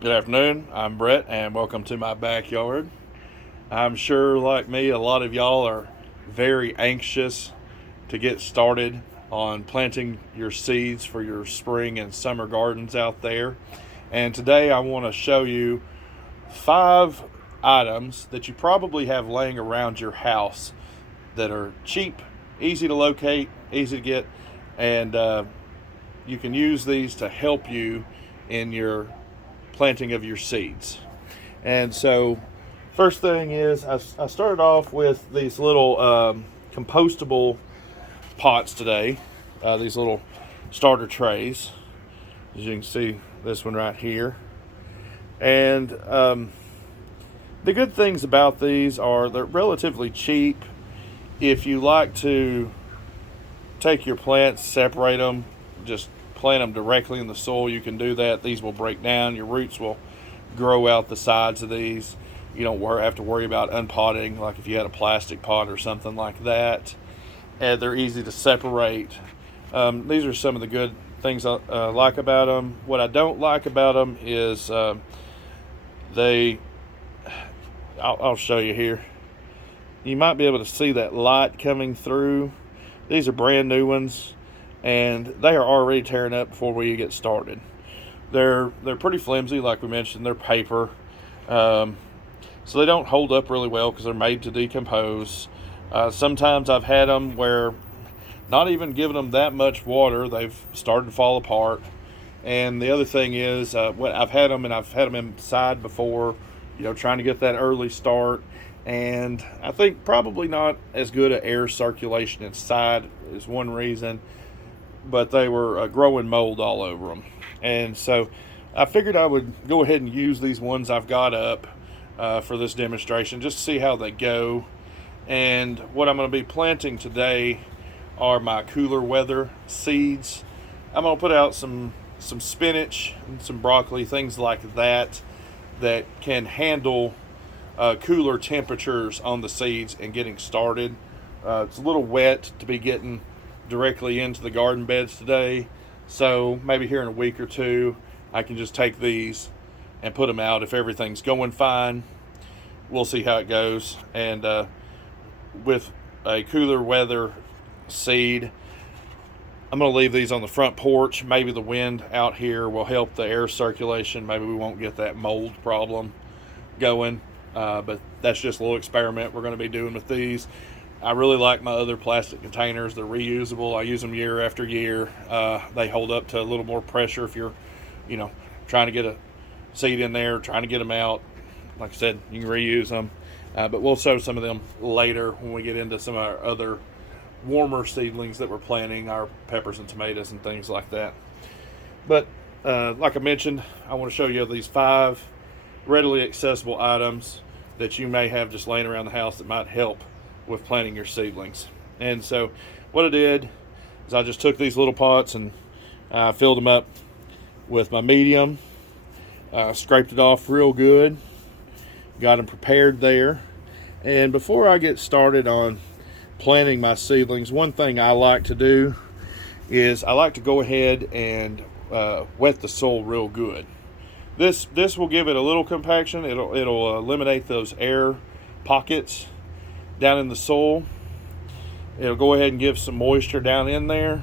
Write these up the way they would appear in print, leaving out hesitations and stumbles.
Good afternoon. I'm Brett, and welcome to my backyard. I'm sure, like me, a lot of y'all are very anxious to get started on planting your seeds for your spring and summer gardens out there. And today I want to show you 5 items that you probably have laying around your house that are cheap, easy to locate, easy to get, and you can use these to help you in your planting of your seeds. And so, first thing is, I started off with these little compostable pots today, these little starter trays. As you can see, this one right here. And the good things about these are they're relatively cheap. If you like to take your plants, separate them, just plant them directly in the soil, you can do that. These will break down. Your roots will grow out the sides of these. You don't have to worry about unpotting like if you had a plastic pot or something like that. And they're easy to separate. These are some of the good things I like about them. What I don't like about them is they. I'll show you here. You might be able to see that light coming through. These are brand new ones, and they are already tearing up before we get started. They're pretty flimsy, like we mentioned. They're paper, so they don't hold up really well because they're made to decompose. Sometimes I've had them where not even giving them that much water, they've started to fall apart. And the other thing is, when I've had them inside before, trying to get that early start. And I think probably not as good at air circulation inside is one reason, but they were growing mold all over them. And so I figured I would go ahead and use these ones I've got up for this demonstration just to see how they go. And what I'm going to be planting today are my cooler weather seeds. I'm going to put out some spinach and some broccoli, things like that can handle cooler temperatures on the seeds and getting started. It's a little wet to be getting directly into the garden beds today, so maybe here in a week or two I can just take these and put them out. If everything's going fine, we'll see how it goes. And with a cooler weather seed, I'm going to leave these on the front porch. Maybe the wind out here will help the air circulation. Maybe we won't get that mold problem going. But that's just a little experiment we're going to be doing with these. I really like my other plastic containers. They're reusable. I use them year after year. They hold up to a little more pressure if you're, trying to get a seed in there, trying to get them out. Like I said, you can reuse them. But we'll show some of them later when we get into some of our other warmer seedlings that we're planting, our peppers and tomatoes and things like that. But like I mentioned, I want to show you these 5 readily accessible items that you may have just laying around the house that might help with planting your seedlings. And so what I did is I just took these little pots and filled them up with my medium, scraped it off real good, got them prepared there. And before I get started on planting my seedlings, one thing I like to do is I like to go ahead and wet the soil real good. This will give it a little compaction. It'll eliminate those air pockets down in the soil. It'll go ahead and give some moisture down in there,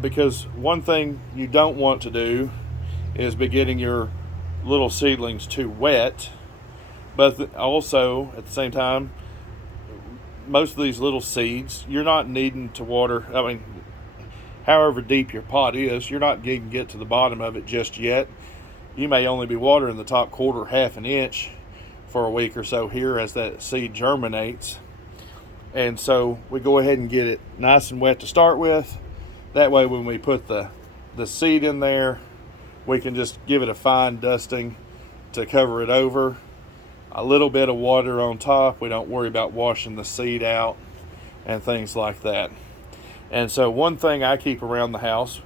because one thing you don't want to do is be getting your little seedlings too wet. But also at the same time, most of these little seeds, you're not needing to water. I mean, however deep your pot is, you're not going to get to the bottom of it just yet. You may only be watering the top quarter, half an inch for a week or so here as that seed germinates. And so we go ahead and get it nice and wet to start with. That way when we put the seed in there, we can just give it a fine dusting to cover it over. A little bit of water on top. We don't worry about washing the seed out and things like that. And so one thing I keep around the house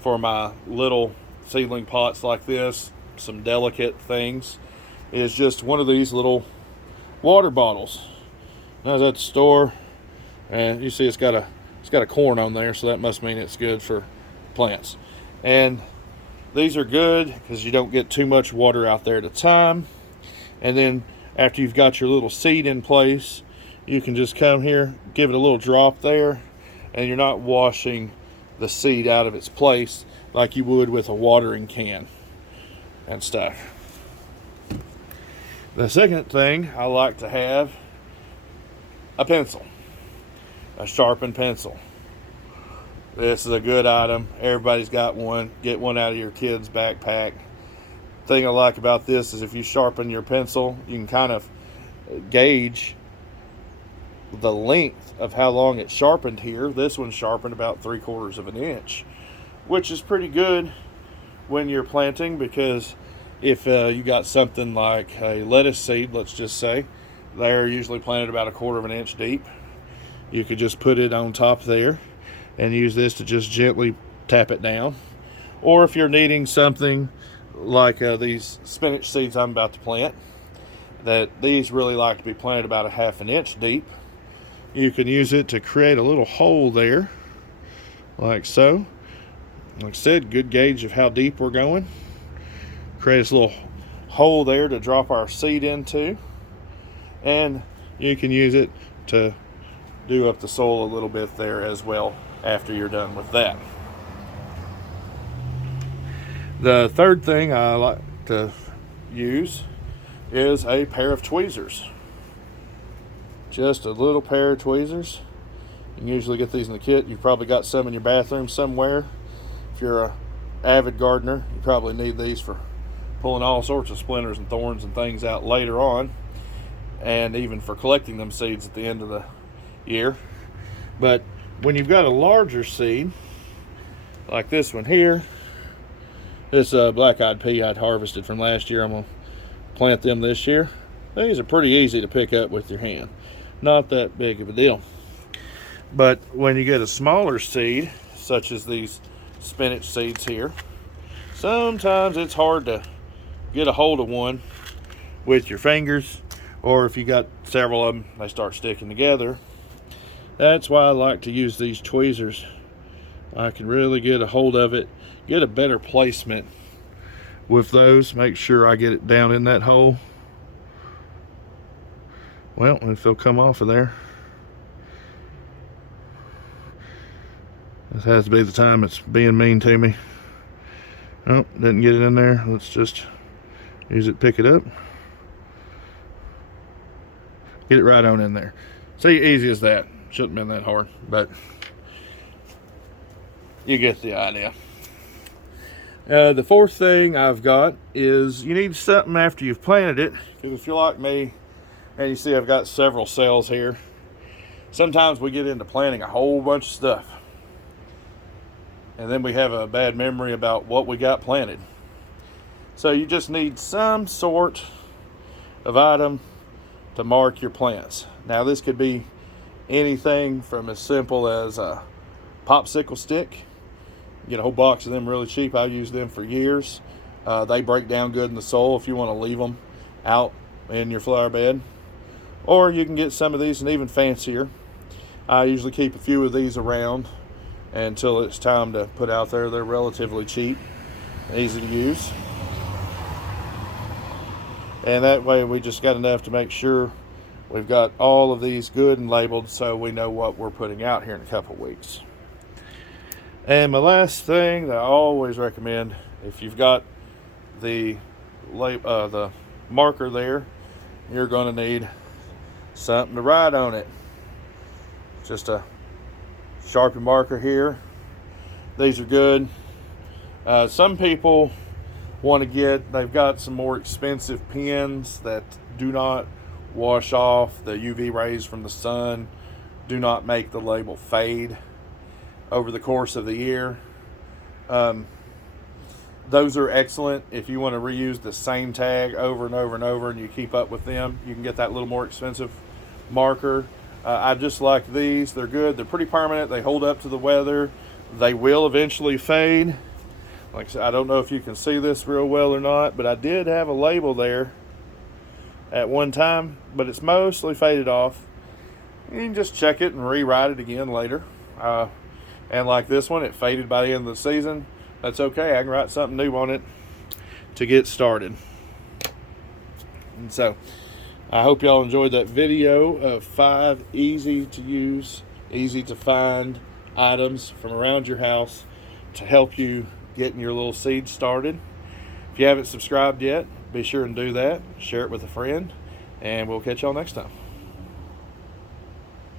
for my little seedling pots like this, some delicate things, is just one of these little water bottles. I was at the store, and you see it's got a corn on there, so that must mean it's good for plants. And these are good because you don't get too much water out there at a time. And then after you've got your little seed in place, you can just come here, give it a little drop there, and you're not washing the seed out of its place like you would with a watering can and stuff. The second thing I like to have, a pencil, a sharpened pencil. This is a good item. Everybody's got one. Get one out of your kid's backpack. Thing I like about this is if you sharpen your pencil, you can kind of gauge the length of how long it's sharpened here. This one's sharpened about 3/4 of an inch, which is pretty good when you're planting, because if you got something like a lettuce seed, let's just say, they're usually planted about 1/4 of an inch deep. You could just put it on top there and use this to just gently tap it down. Or if you're needing something like these spinach seeds I'm about to plant, that these really like to be planted about 1/2 inch deep, you can use it to create a little hole there, like so. Like I said, good gauge of how deep we're going. Create this little hole there to drop our seed into, and you can use it to do up the soil a little bit there as well after you're done with that. The third thing I like to use is a pair of tweezers. Just a little pair of tweezers. You can usually get these in the kit. You've probably got some in your bathroom somewhere. If you're an avid gardener, you probably need these for pulling all sorts of splinters and thorns and things out later on, and even for collecting them seeds at the end of the year. But when you've got a larger seed, like this one here, this black-eyed pea I'd harvested from last year, I'm going to plant them this year. These are pretty easy to pick up with your hand. Not that big of a deal. But when you get a smaller seed, such as these spinach seeds here, sometimes it's hard to get a hold of one with your fingers, or if you got several of them, they start sticking together. That's why I like to use these tweezers. I can really get a hold of it, get a better placement with those. Make sure I get it down in that hole. Well, if they'll come off of there. This has to be the time it's being mean to me. Oh, didn't get it in there. Let's just use it, pick it up. Get it right on in there. See, easy as that. Shouldn't have been that hard, but you get the idea. The fourth thing I've got is you need something after you've planted it, because if you're like me, and you see I've got several cells here, sometimes we get into planting a whole bunch of stuff, and then we have a bad memory about what we got planted. So you just need some sort of item to mark your plants. Now this could be anything from as simple as a popsicle stick. You get a whole box of them really cheap. I've used them for years. They break down good in the soil if you want to leave them out in your flower bed. Or you can get some of these and even fancier. I usually keep a few of these around until it's time to put out there. They're relatively cheap, easy to use. And that way we just got enough to make sure we've got all of these good and labeled, so we know what we're putting out here in a couple weeks. And my last thing that I always recommend, if you've got the marker there, you're going to need something to write on it. Just a Sharpie marker here. These are good. Some people they've got some more expensive pens that do not wash off the UV rays from the sun, do not make the label fade over the course of the year. Those are excellent if you want to reuse the same tag over and over and over and you keep up with them. You can get that little more expensive marker. I just like these. They're good. They're pretty permanent. They hold up to the weather. They will eventually fade. Like I said, I don't know if you can see this real well or not, but I did have a label there at one time, but it's mostly faded off. You can just check it and rewrite it again later. And like this one, it faded by the end of the season. That's okay. I can write something new on it to get started. And so I hope y'all enjoyed that video of 5 easy to use, easy to find items from around your house to help you getting your little seeds started. If you haven't subscribed yet, be sure and do that. Share it with a friend, and we'll catch y'all next time.